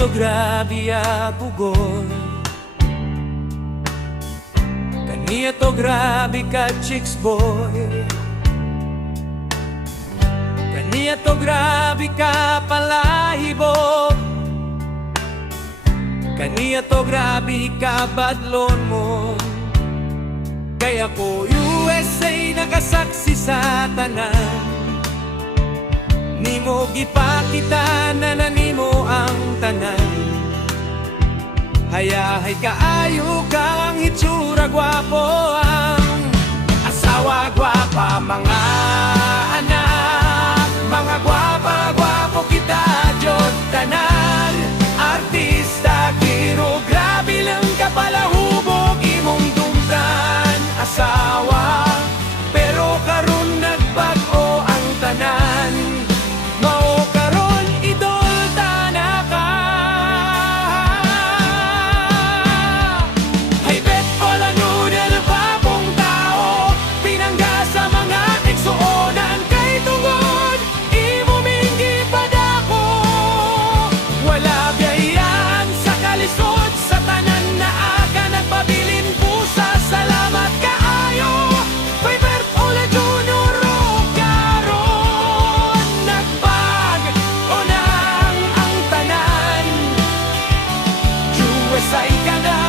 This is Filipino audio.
to grabe a bugoy. Kaniya to grabe ka chicks boy. Kaniya to grabe ka palahibo. Kaniya to grabe ka badlon mo. Kaya ko USA nakasaksi sa tanan. Nimo gipakita na nanimo ang tanan. Hayahay kaayo kang hitsura gwapo, ang asawa gwapa, mga anak, mga gwapa-gwapo kita jod tanan. Artista giro grabe lang kapalahubog imong dumtan. Asawa pero karon nagbag-o ang tanan. Mao karon idol tana ka. Hay bet wala noodle babong tao. Pinangga sa mga igsuonan kay tungod imo minggi padako. Wala biyayaan sa kalisod sa tanan na aga nagpabilin pusa. Salamat kaayo kay Bert Ola Junior o karon nagbag o nang ang tanan. USA ka na